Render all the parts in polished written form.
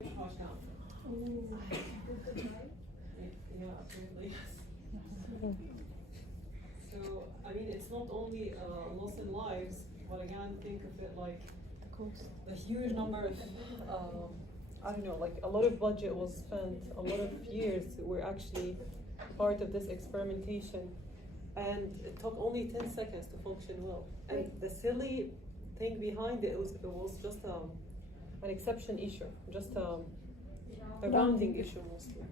Touchdown. Yeah, absolutely. So, I mean, it's not only loss in lives, but again, think of it like the huge number of, I don't know, like a lot of budget was spent, a lot of years were actually part of this experimentation, and it took only 10 seconds to function well. And the silly thing behind it was just an exception issue, just a rounding issue mostly.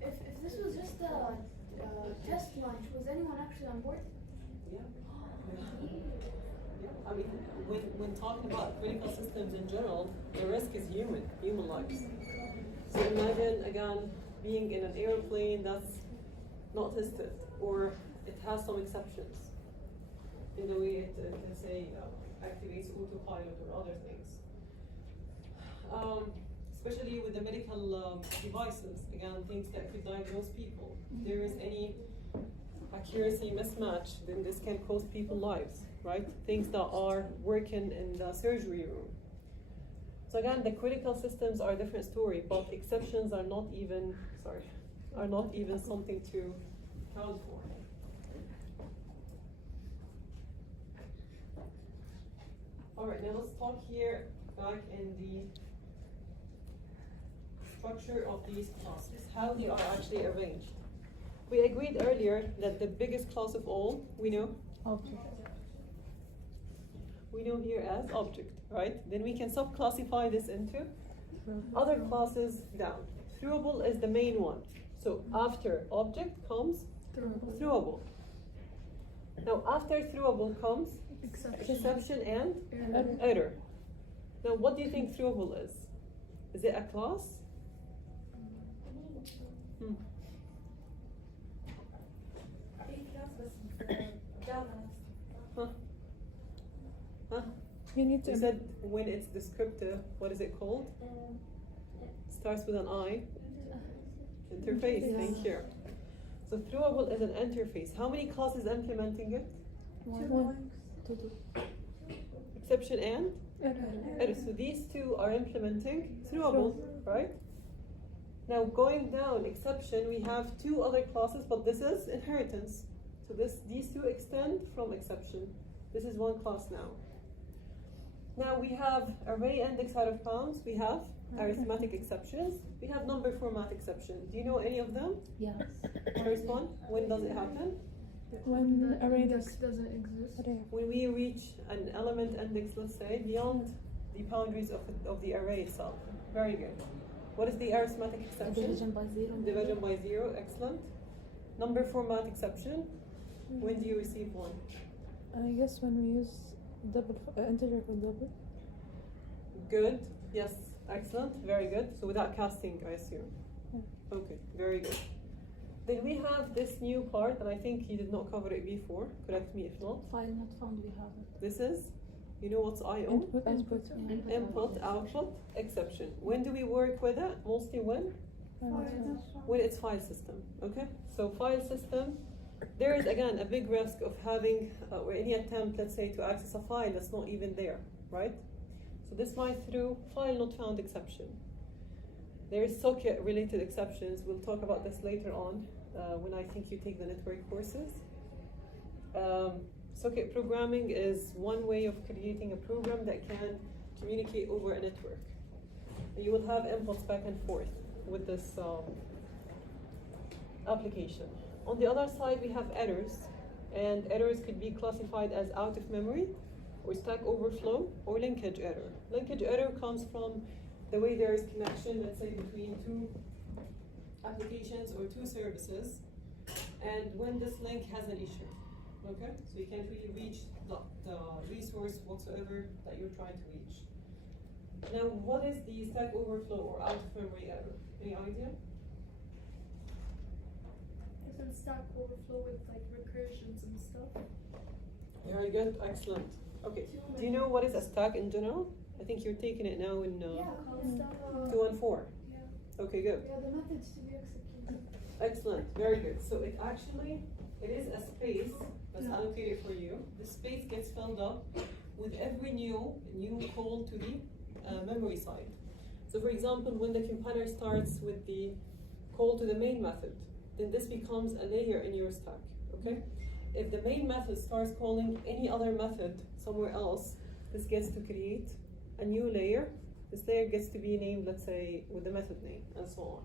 If this was just a test launch, was anyone actually on board? Yeah. I mean, when talking about critical systems in general, the risk is human lives. So imagine, again, being in an airplane that's not tested, or it has some exceptions in the way it can say activates autopilot or other things. Especially with the medical devices, again, things that could diagnose people. If there is any accuracy mismatch, then this can cost people lives, right? Things that are working in the surgery room. So again, the critical systems are a different story, but exceptions are not even, something to count for. All right, now let's talk here back in the structure of these classes, how they are actually arranged. We agreed earlier that the biggest class of all, we know here as object, right? Then we can sub-classify this into other classes down. Throwable is the main one. So after object comes throwable. Now after throwable comes exception and error. Now what do you think throwable is? Is it a class? You said when it's descriptive, what is it called? Starts with an I. Interface, thank you. So throwable is an interface. How many classes implementing it? One. Two. Exception and error. So these two are implementing throwable, right? Now going down exception, we have two other classes, but this is inheritance. So these two extend from exception. This is one class now. Now we have array index out of bounds, we have arithmetic exceptions, we have number format exception. Do you know any of them? Yes. First one, when does it happen? When the array index doesn't exist. When we reach an element index, let's say, beyond the boundaries of the array itself. Very good. What is the arithmetic exception? Division by zero. Division by zero, excellent. Number format exception, when do you receive one? I guess when we use double integer for double. Good, yes, excellent, very good. So without casting, I assume. Yeah. Okay, very good. Then we have this new part, and I think you did not cover it before. Correct me if not. File not found, we have it. This is, you know what's I/O? Input. Input, output, exception. When do we work with it? Mostly when? When it's file system, okay? So file system, there is again a big risk of having, or any attempt, let's say, to access a file that's not even there, right? So this might throw file not found exception. There is socket related exceptions. We'll talk about this later on when I think you take the network courses. Socket programming is one way of creating a program that can communicate over a network. And you will have inputs back and forth with this application. On the other side, we have errors, and errors could be classified as out of memory, or stack overflow, or linkage error. Linkage error comes from the way there is connection, let's say, between two applications or two services, and when this link has an issue, okay? So you can't really reach the resource whatsoever that you're trying to reach. Now, what is the stack overflow or out of memory error? Any idea? Isn't stack overflow with like recursions and stuff? Very good, excellent. Okay, do you know what is a stack in general? I think you're taking it now in Stack. 2 and 4. Yeah. Okay, good. Yeah, the methods to be executed. Excellent, very good. So it is a space that's allocated for you. The space gets filled up with every new call to the memory side. So for example, when the compiler starts with the call to the main method, then this becomes a layer in your stack, okay? If the main method starts calling any other method somewhere else, this gets to create a new layer. This layer gets to be named, let's say, with the method name, and so on.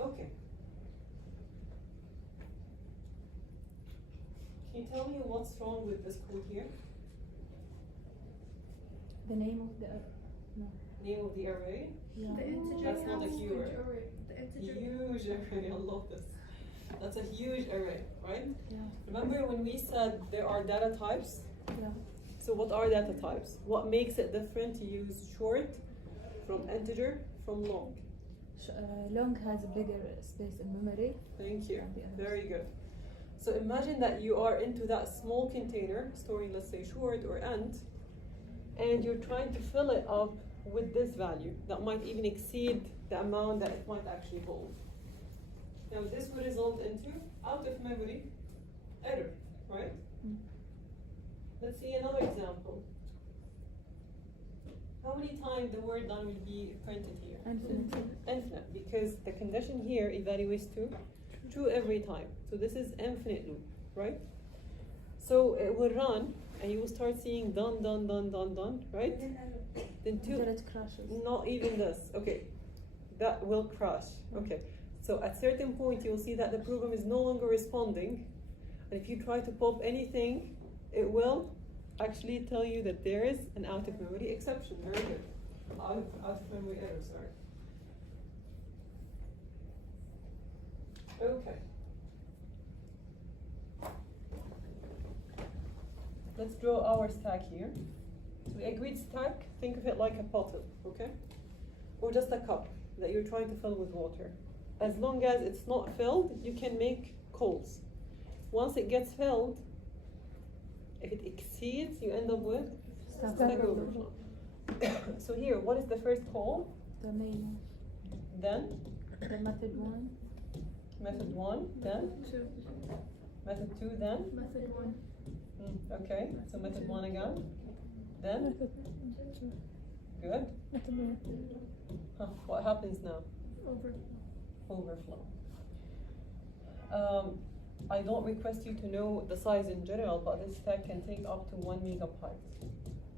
Okay. Can you tell me what's wrong with this code here? The name of the no. Name of the array? Yeah. The integer That's not a counts keyword. which array? The integer. Huge array, I love this. That's a huge array, right? Yeah. Remember when we said there are data types? Yeah. So what are data types? What makes it different to use short from integer from long? Long has a bigger space in memory. Thank you. than the others. Very good. So imagine that you are into that small container storing, let's say, short or int, and you're trying to fill it up with this value that might even exceed the amount that it might actually hold. Now this would result into out of memory error, right? Mm. Let's see another example. How many times the word done will be printed here? Infinite. Infinite, because the condition here evaluates to true every time. So this is infinite loop, right? So it will run, and you will start seeing done, done, done, done, done, right? Then two, Until it crashes. not even this. Okay, that will crash. Okay, so at certain point you will see that the program is no longer responding, and if you try to pop anything, it will actually tell you that there is an out of memory exception. Very good. Out of memory error, sorry. Okay. Let's draw our stack here. So we agreed stack, think of it like a bottle, okay? Or just a cup that you're trying to fill with water. As long as it's not filled, you can make calls. Once it gets filled, if it exceeds, you end up with Stack stack overflow. overflow. So here, what is the first call? The main. Then The method 1. method 1, then Two. method 2, then Method one. okay. So method 1 again. Then Method 2. good. Method 1. Huh, what happens now? Over. Overflow. I don't request you to know the size in general, but this stack can take up to 1 megabyte.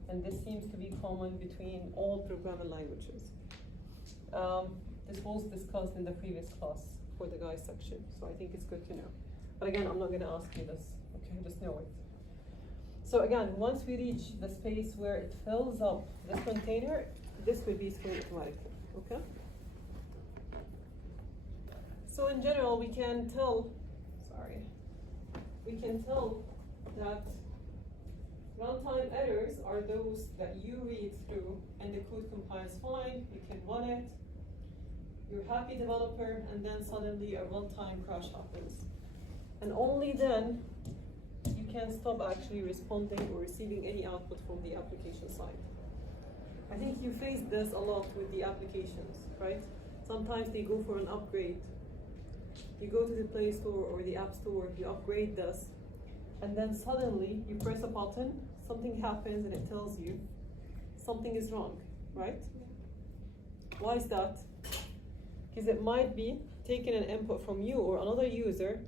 And this seems to be common between all programming languages. This was discussed in the previous class for the guys section, so I think it's good to know. But again, I'm not going to ask you this, okay? Just know it. So again, once we reach the space where it fills up this container, this will be stored automatically, okay? So in general, we can tell that runtime errors are those that you read through and the code compiles fine, you can run it, you're happy developer, and then suddenly a runtime crash happens. And only then you can stop actually responding or receiving any output from the application side. I think you face this a lot with the applications, right? Sometimes they go for an upgrade. You go to the Play Store or the App Store, you upgrade this, and then suddenly you press a button, something happens and it tells you something is wrong, right? Why is that? Because it might be taking an input from you or another user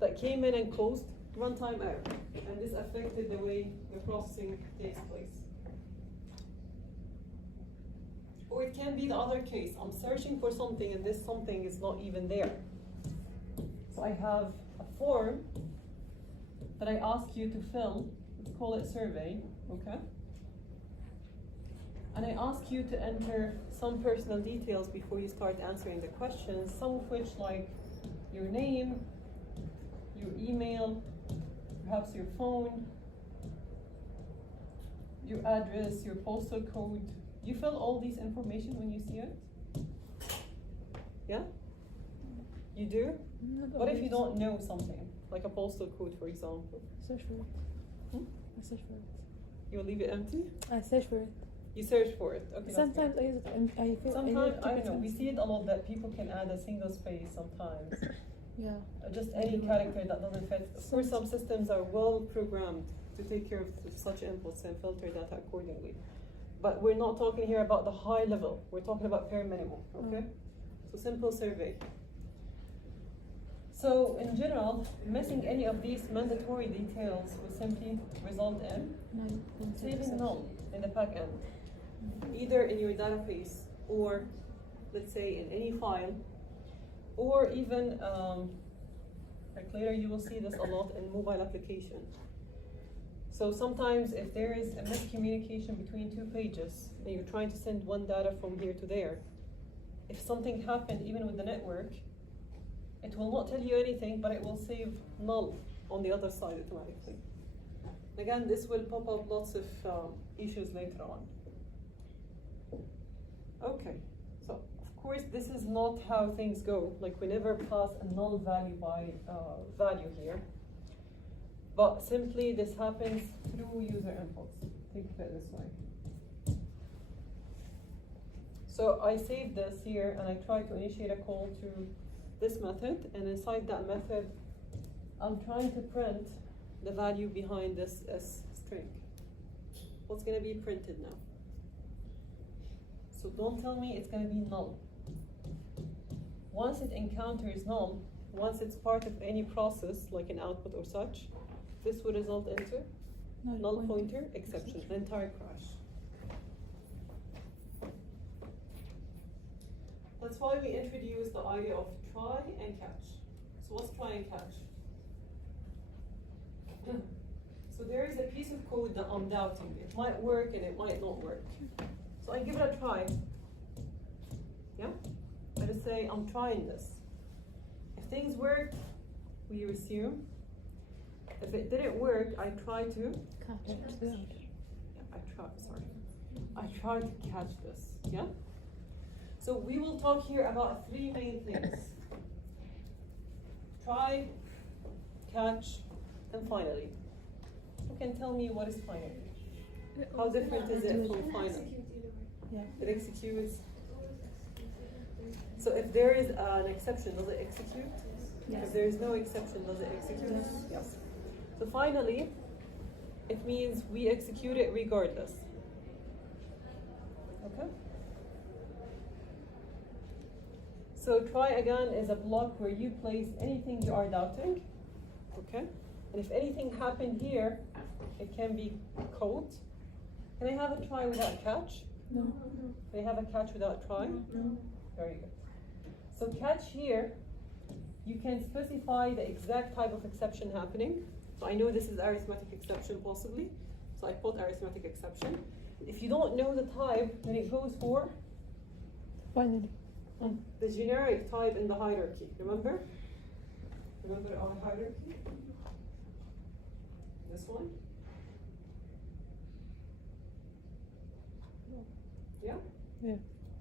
that came in and caused runtime error, and this affected the way the processing takes place. Or it can be the other case. I'm searching for something and this something is not even there. So I have a form that I ask you to fill, let's call it survey, okay? And I ask you to enter some personal details before you start answering the questions, some of which like your name, your email, perhaps your phone, your address, your postal code. You fill all these information when you see it? Yeah? You do? Not What if you always. don't know something, like a postal code, for example? Search for it. Hmm? I search for it. You'll leave it empty? I search for it. You search for it. Okay. that's Sometimes good. I use it and I feel Sometimes I keep don't know. it We empty. see it a lot that people can add a single space sometimes. Yeah. Just any character that doesn't fit. Of course, some systems are well programmed to take care of such inputs and filter data accordingly. But we're not talking here about the high level. We're talking about bare minimum, okay? So simple survey. So in general, missing any of these mandatory details will simply result in saving null in the back end, either in your database or, let's say, in any file, or even, like later you will see this a lot in mobile application. So sometimes if there is a miscommunication between two pages and you're trying to send one data from here to there, if something happened even with the network, it will not tell you anything, but it will save null on the other side automatically. Again, this will pop up lots of issues later on. Okay, so of course this is not how things go. Like we never pass a null value by value here. But simply this happens through user inputs. Think of it this way. So I save this here and I try to initiate a call to this method, and inside that method I'm trying to print the value behind this S string. What's going to be printed now? So don't tell me it's going to be null. Once it encounters null, once it's part of any process like an output or such, this would result into null pointer exception, the entire crash. That's why we introduced the idea of try and catch. So what's try and catch? So there is a piece of code that I'm doubting. It might work and it might not work. So I give it a try. Yeah? I just say, I'm trying this. If things work, we resume. If it didn't work, I try to I try to catch this. Yeah? So we will talk here about three main things. Try, catch, and finally. Who can tell me what is finally? How different is it from final? Yeah. It executes. So if there is an exception, does it execute? Yes. If there is no exception, does it execute? Yes. So finally, it means we execute it regardless. Okay? So try again is a block where you place anything you are doubting. Okay? And if anything happened here, it can be code. Can I have a try without catch? No. Can I have a catch without try? No. Very good. So catch here, you can specify the exact type of exception happening. So I know this is arithmetic exception possibly. So I put arithmetic exception. If you don't know the type, then it goes for Finally. the generic type in the hierarchy. Remember? Remember our hierarchy? This one? Yeah? Yeah.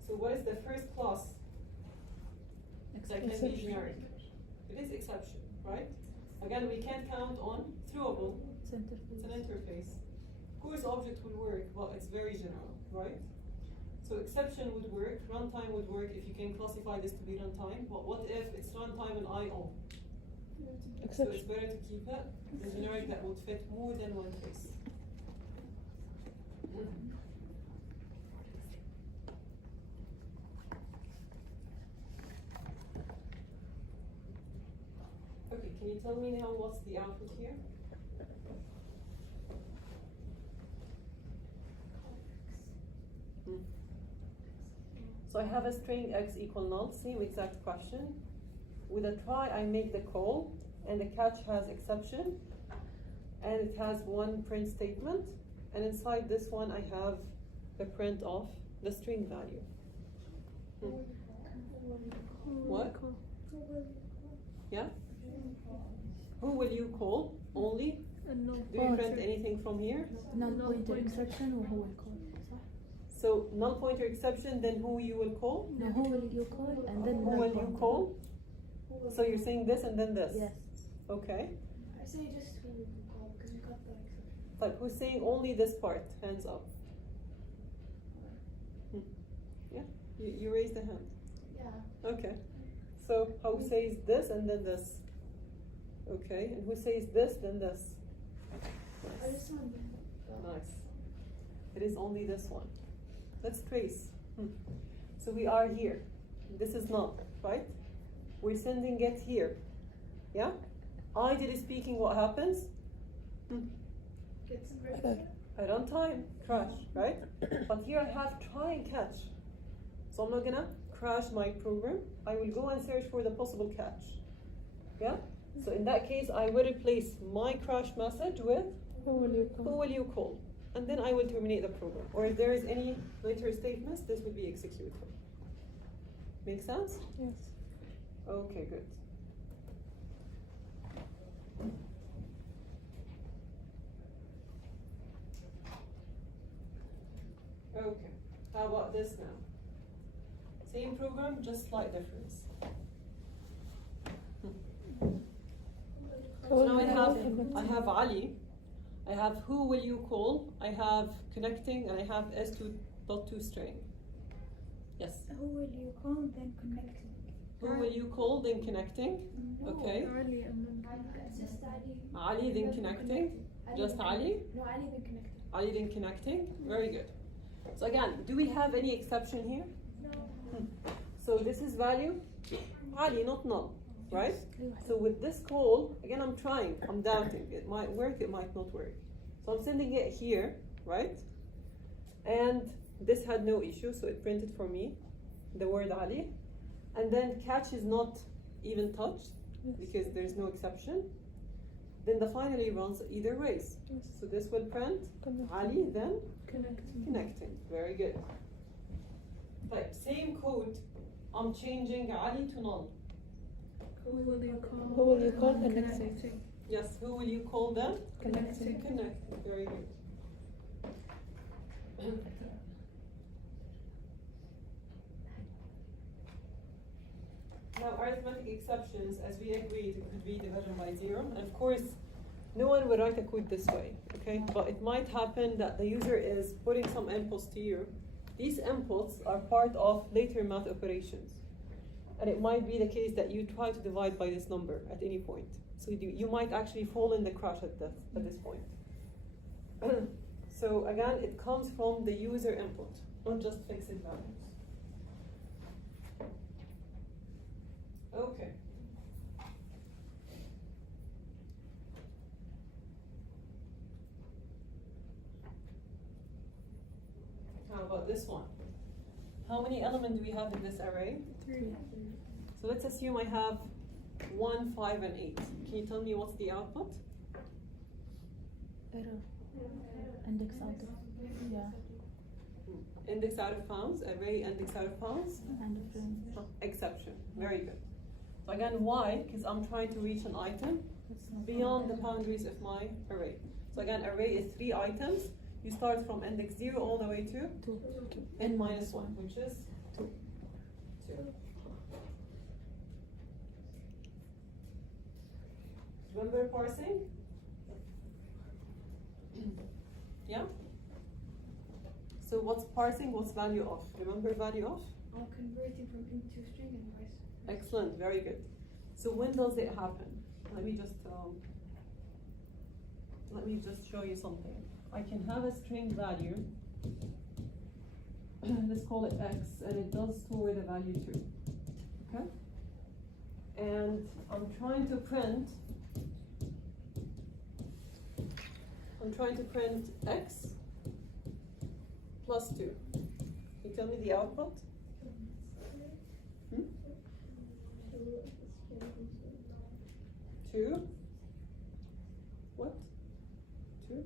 So what is the first class that can be Exception. generic? It is exception, right? Again, we can't count on throwable. It's an interface. Of course, object would work, but it's very general, right? So exception would work, runtime would work if you can classify this to be runtime, but what if it's runtime and IO? So it's better to keep it the generic that would fit more than one case. Okay, can you tell me now what's the output here? So I have a string x equal null, same exact question. With a try, I make the call, and the catch has exception, and it has one print statement, and inside this one I have the print of the string value. What? Yeah? Who will you call? Only? Do you print anything from here? Null pointer exception or who will call? So null pointer exception, then who you will call? No, who will you call and then Who null will you pointer. call? So you're saying this and then this? Yes. Okay. I say just who you can call because you got the exception. But who's saying only this part? Hands up. Yeah? You raise the hand. Yeah. Okay. So who says this and then this? Okay. And who says this, then this? I just want Nice. It is only this one. Let's trace. So we are here. This is null, right? We're sending it here. Yeah? Ideally speaking, what happens? Gets Error. I run time, crash, right? But here I have try and catch. So I'm not gonna crash my program. I will go and search for the possible catch. Yeah? So in that case, I will replace my crash message with Who will you who call? will you call? And then I will terminate the program. Or if there is any later statements, this will be executed. Make sense? Yes. Okay, good. Okay, how about this now? Same program, just slight difference. So now I have Ali, I have who will you call, I have connecting, and I have S2.2 string. Yes. Who will you call then connecting? Who will you call, then connecting. No, Okay. Ali and then It's just Ali. Ali, then connecting. Just Ali. No, Ali then connecting. Ali, then connecting. Very good. So again, do we have any exception here? No. So this is value Ali, not null, right? So with this call, again, I'm trying, I'm doubting. It might work, it might not work. So I'm sending it here, right? And this had no issue, so it printed for me the word Ali. And then catch is not even touched because there's no exception. Then the finally runs either ways. Yes. So this will print Connecting. Ali, then Connecting. connecting. Very good. Right, same code. I'm changing Ali to null. who will you call? Who will you call? Connecting. Yes, who will you call them? Connecting. Connecting. Very good. Now, arithmetic exceptions, as we agreed, it could be division by 0. And of course, no one would write a code this way, okay? But it might happen that the user is putting some inputs to you. These inputs are part of later math operations. And it might be the case that you try to divide by this number at any point. So you might actually fall in the crash at this point. So again, it comes from the user input, not just fixed values. Okay. How about this one? How many elements do we have in this array? 3. So let's assume I have 1, 5, and 8. Can you tell me what's the output? Error. Index out of, yeah, Index out of bounds, array index out of bounds. and of range. Exception. Very good. So again, why? Because I'm trying to reach an item That's not beyond the boundaries of my array. So again, array is 3 items. You start from index 0 all the way to two. n minus 1, which is 2. Remember parsing? Yeah? So what's parsing? What's value of? Remember value of? Converting from int to string and vice versa. Excellent, very good. So when does it happen? Let me just show you something. I can have a string value. Let's call it x, and it does store the value 2. Okay? And I'm trying to print x plus 2. Can you tell me the output? 2? What? 2?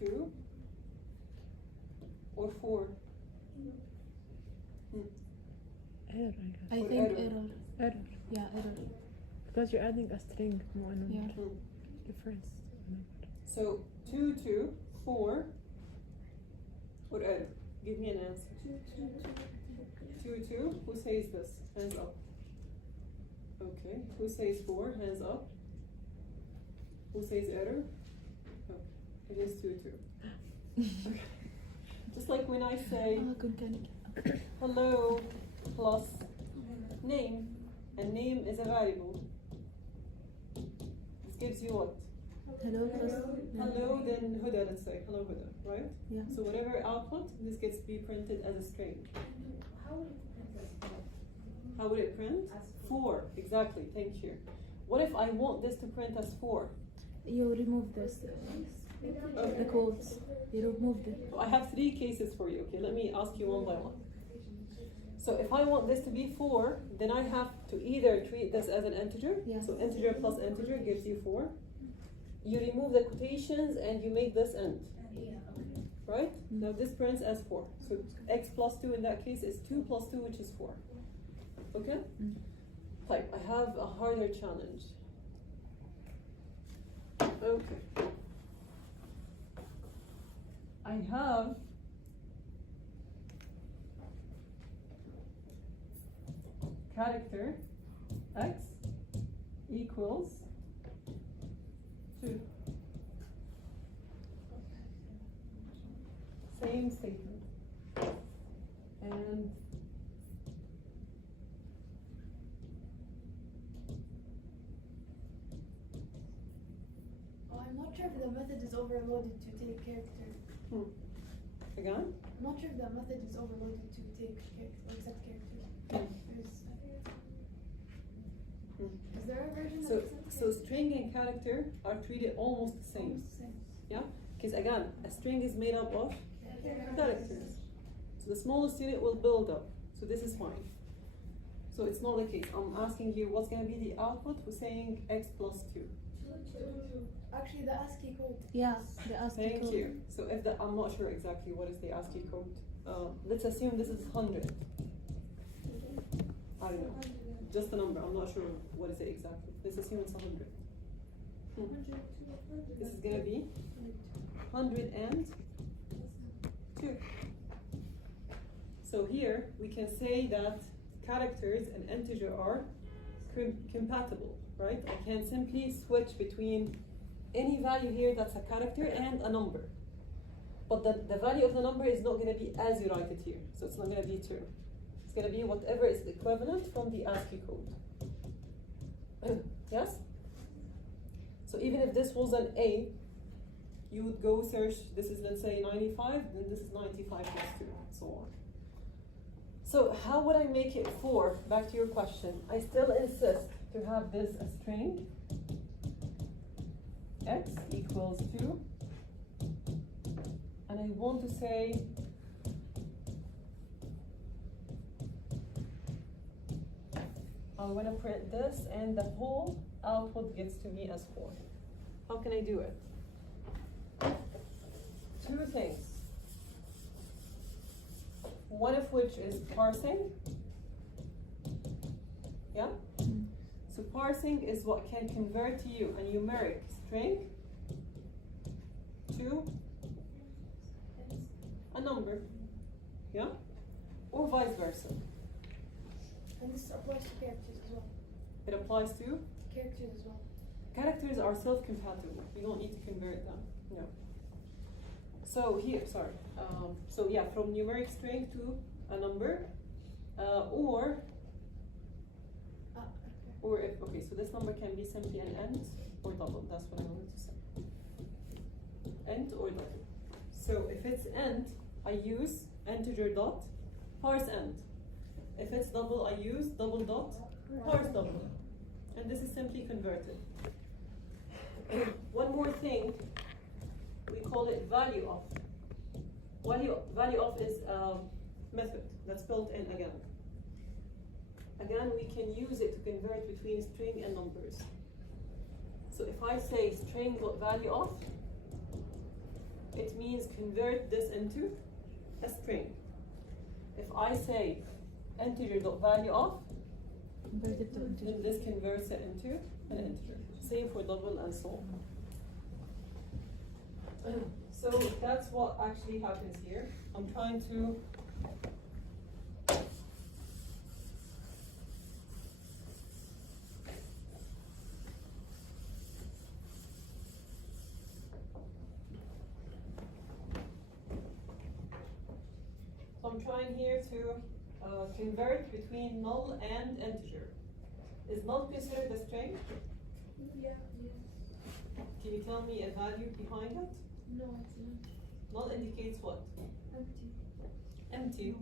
2, or 4? Error, I I guess. think error. error. Error. Yeah, error. Because you're adding a string to one number. Yeah. Difference. So 2, 4, or error? Give me an answer. 2, who says this? Hands up. Okay, who says 4? Hands up. Who says error? Oh, it is 2. Okay. Just like when I say hello plus name, and name is a variable. This gives you what? Hello plus. hello, then Huda, let's say, hello Huda, right? Yeah. So whatever output, this gets be printed as a string. How would it print? 4, exactly, thank you. What if I want this to print as 4? You remove this. The quotes. You removed it. I have 3 cases for you, okay? Let me ask you one by one. So if I want this to be 4, then I have to either treat this as an integer. Yeah. So integer plus integer gives you 4. You remove the quotations and you make this int. Right? Now this prints as 4. So x plus 2 in that case is 2 plus 2, which is 4. Okay? Type. I have a harder challenge. Okay. I have character x equals 2. Same statement. And I'm not sure if the method is overloaded to take character. again? I'm not sure if the method is overloaded to take character or accept character. Is there a version that accepts So string and character are treated almost the same. Almost the same. Yeah? Because again, a string is made up of characters. So the smallest unit will build up. So this is fine. So it's not the case. I'm asking you what's going to be the output. We're saying x plus 2. Actually, the ASCII code. Yeah, the ASCII Thank code. you. So if the, I'm not sure exactly what is the ASCII code. Let's assume this is 100. I don't know. Just the number. I'm not sure what is it exactly. Let's assume it's 100. This is going to be 102. So here we can say that characters and integer are compatible, right? I can simply switch between any value here that's a character and a number. But the value of the number is not going to be as you write it here. So it's not going to be 2. It's going to be whatever is the equivalent from the ASCII code. Yes? So even if this was an A, you would go search, this is let's say 95, then this is 95 plus 2, and so on. So how would I make it 4? Back to your question. I still insist to have this a string. X equals 2. And I want to say I want to print this and the whole output gets to me as 4. How can I do it? 2 things. One of which is parsing. Yeah? So parsing is what can convert to you a numeric string to a number. Yeah? Or vice versa. And this applies to characters as well. It applies to Characters as well. characters are self-compatible. You don't need to convert them. No. So here, sorry. So yeah, from numeric string to a number, or if, okay, so this number can be simply an int or double. That's what I wanted to say. Int or double. So if it's int, I use integer dot parse int. If it's double, I use double dot parse double. And this is simply converted. One more thing, we call it value of. Value of is a method that's built in again. Again, we can use it to convert between string and numbers. So if I say string.value of, it means convert this into a string. If I say integer.value of, Convert it to then integer. this converts it into an integer. Same for double and so on. So that's what actually happens here. I'm trying to here to convert between null and integer. Is null considered a string? Yeah. Can you tell me a value behind it? No, it's not. Null indicates what? Empty. Empty,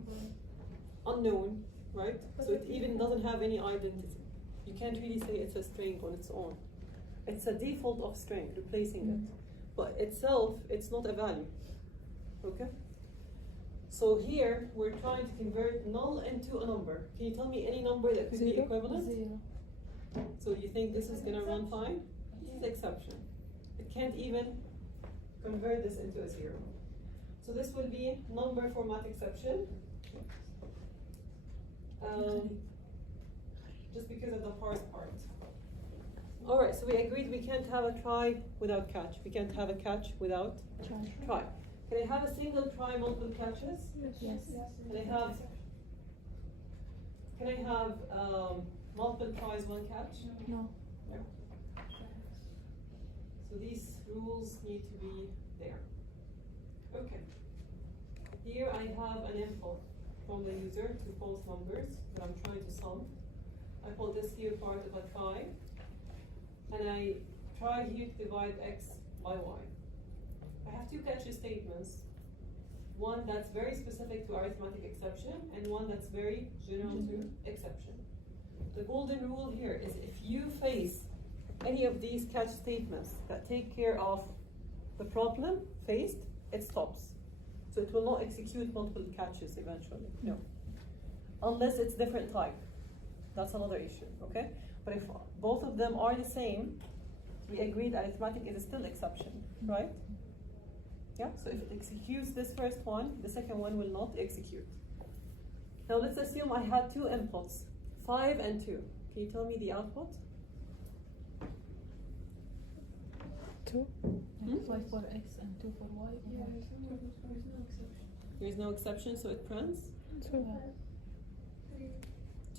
unknown, right? So it even doesn't have any identity. You can't really say it's a string on its own. It's a default of string, replacing it. But itself, it's not a value. Okay? So here, we're trying to convert null into a number. Can you tell me any number that could be Zero. equivalent? 0. So you think this is gonna run fine? This is exception. It can't even convert this into a 0. So this will be number format exception. Just because of the parse part. Alright, so we agreed we can't have a try without catch. We can't have a catch without try. Can I have a single try, multiple catches? Yes. Can I have multiple tries, one catch? No. No. So these rules need to be there. Okay. Here I have an input from the user to false numbers that I'm trying to sum. I call this here part of a try. And I try here to divide x by y. I have two catch statements. One that's very specific to arithmetic exception and one that's very general to exception. The golden rule here is if you face any of these catch statements that take care of the problem faced, it stops. So it will not execute multiple catches eventually, no. Unless it's different type. That's another issue, okay? But if both of them are the same, we agreed arithmetic is still exception, right? Yeah, so if it executes this first one, the second one will not execute. Now let's assume I had two inputs, 5 and 2. Can you tell me the output? 2. 5 for x and 2 for y. Yeah, there's no exception. There is no exception, so it prints 2.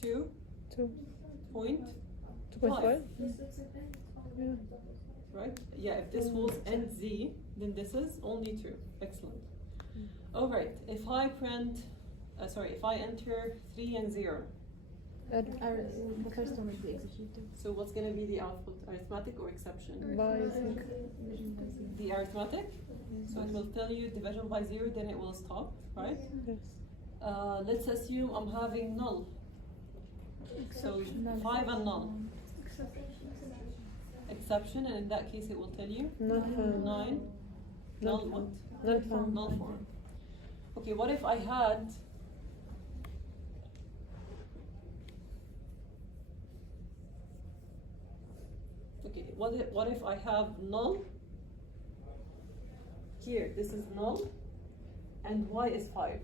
2 2. point 2.5. Yeah. right? Yeah, if this holds end z, then this is only 2. Excellent. All right, if I print, if I enter 3 and 0, The first one will be executed. so what's going to be the output, arithmetic or exception? By, I think. Division by 0. The arithmetic, so it will tell you division by 0, then it will stop, right? Yes. Let's assume I'm having null. So 5 and null. Exception, and in that case it will tell you Not found. 9. Null what? Not found. Null form. Okay, what if I had what if I have null here, this is null, and y is 5.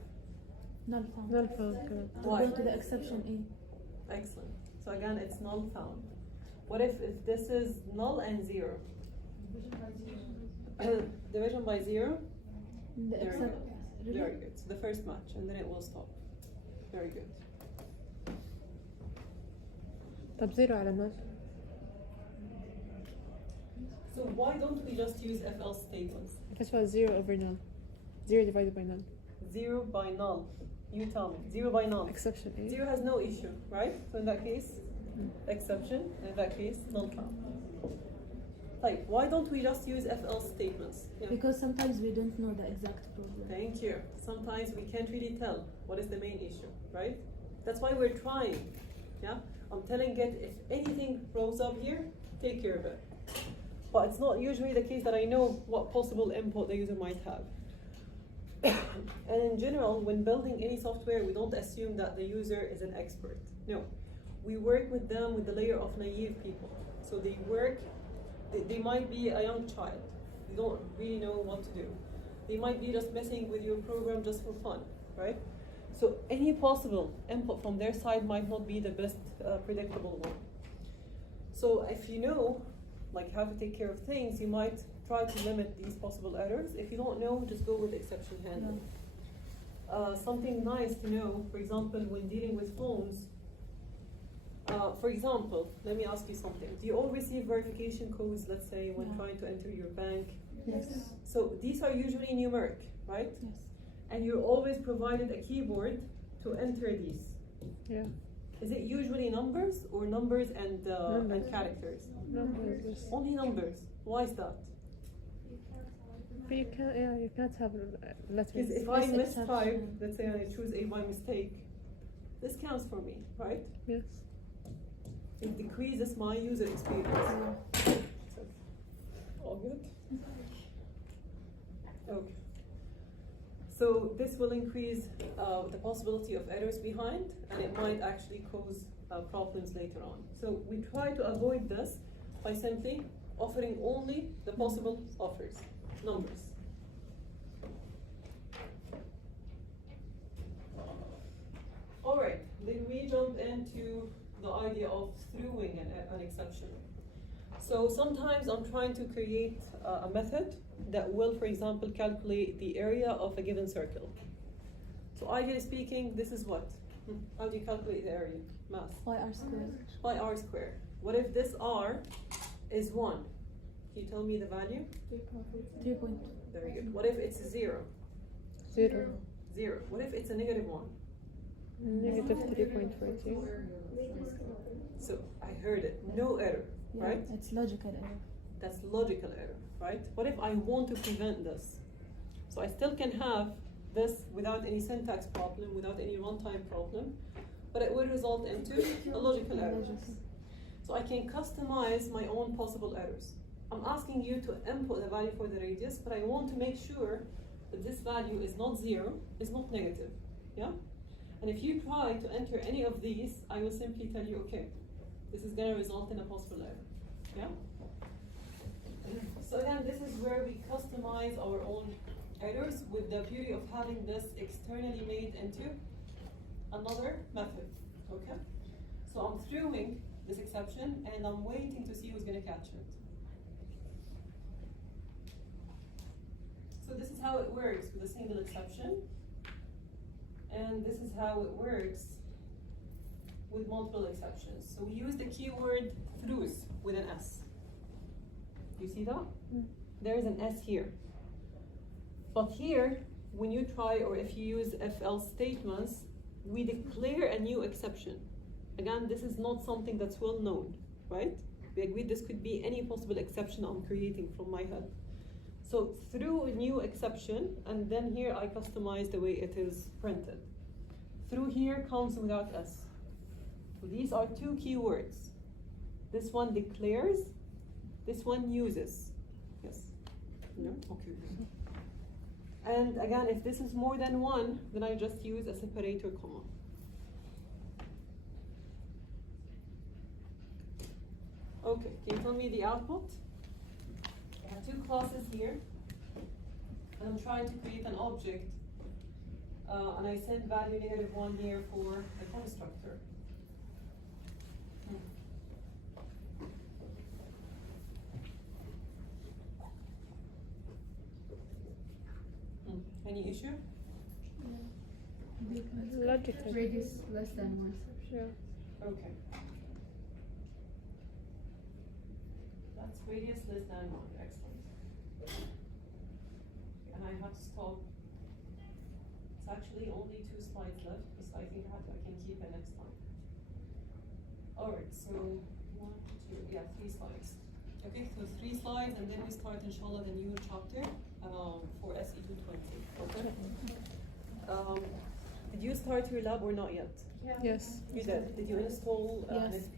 Null found. Not found, correct. Why? Go to the exception Excellent. So again, it's null found. What if this is null and 0? Division by 0? The There we go. Really? Very good. So the first match, and then it will stop. Very good. طب 0 على null. So why don't we just use FL statements? If it was 0 over null. 0 divided by null. 0 by null. You tell me. 0 by null. Exception A. 0 has no issue, right? So in that case, exception. And in that case, null count. Like, why don't we just use FL statements? Yeah. Because sometimes we don't know the exact problem. Thank you. Sometimes we can't really tell what is the main issue, right? That's why we're trying. Yeah? I'm telling it if anything rose up here, take care of it. But it's not usually the case that I know what possible input the user might have. And in general, when building any software, we don't assume that the user is an expert. No. We work with them with the layer of naive people. So they might be a young child. They don't really know what to do. They might be just messing with your program just for fun, right? So any possible input from their side might not be the best predictable one. So if you know like how to take care of things, you might try to limit these possible errors. If you don't know, just go with exception handling. Something nice to know, for example, when dealing with phones. For example, let me ask you something. Do you all receive verification codes, let's say, when Yeah. trying to enter your bank? Yes. So these are usually numeric, right? Yes. And you're always provided a keyboard to enter these. Yeah. Is it usually numbers or numbers and Numbers. characters? Numbers, yes. Only numbers. Why is that? But you can't, yeah, you can't have letters. Because if I This mistype, exception. let's say I choose A by mistake, this counts for me, right? Yes. It decreases my user experience. So, all good? Okay. So this will increase the possibility of errors behind, and it might actually cause problems later on. So we try to avoid this by simply offering only the possible offers, numbers. All right, then we jump into the idea of throwing an exception. So sometimes I'm trying to create a method that will, for example, calculate the area of a given circle. So ideally speaking, this is what? How do you calculate the area? Math. Pi r squared. Pi r squared. What if this r is 1? Can you tell me the value? 3 point. Very good. What if it's 0? 0. 0. What if it's a negative 1? Negative 3.42. So I heard it. No error, Yeah, right? it's logical error. That's logical error, right? What if I want to prevent this? So I still can have this without any syntax problem, without any runtime problem, but it will result into a logical error. Logical. So I can customize my own possible errors. I'm asking you to input the value for the radius, but I want to make sure that this value is not 0, is not negative, yeah? And if you try to enter any of these, I will simply tell you, okay, this is gonna result in a possible error, yeah? So again, this is where we customize our own errors with the beauty of having this externally made into another method, okay? So I'm throwing this exception and I'm waiting to see who's gonna catch it. So this is how it works with a single exception. And this is how it works with multiple exceptions. So we use the keyword throws with an S. You see that? Mm. There is an S here. But here, when you try, or if you use if else statements, we declare a new exception. Again, this is not something that's well known, right? We agreed this could be any possible exception I'm creating from my head. So through a new exception, and then here I customize the way it is printed. Through here comes without S. So these are two keywords. This one declares, this one uses. Yes? No? Okay. And again, if this is more than one, then I just use a separator comma. Okay, can you tell me the output? I have two classes here, and I'm trying to create an object, and I send value -1 here for the constructor. Any issue? Logical. Radius less than 1. Yeah. Okay. That's radius less than 1. Excellent. And I have to stop. It's actually only 2 slides left, because I think I can keep it next time. Alright, so 1, 2, yeah, 3 slides. Okay, so 3 slides, and then we start, inshallah, the new chapter for SE220. Okay? Did you start your lab or not yet? Yes. You did. Did you install Yes. an SP?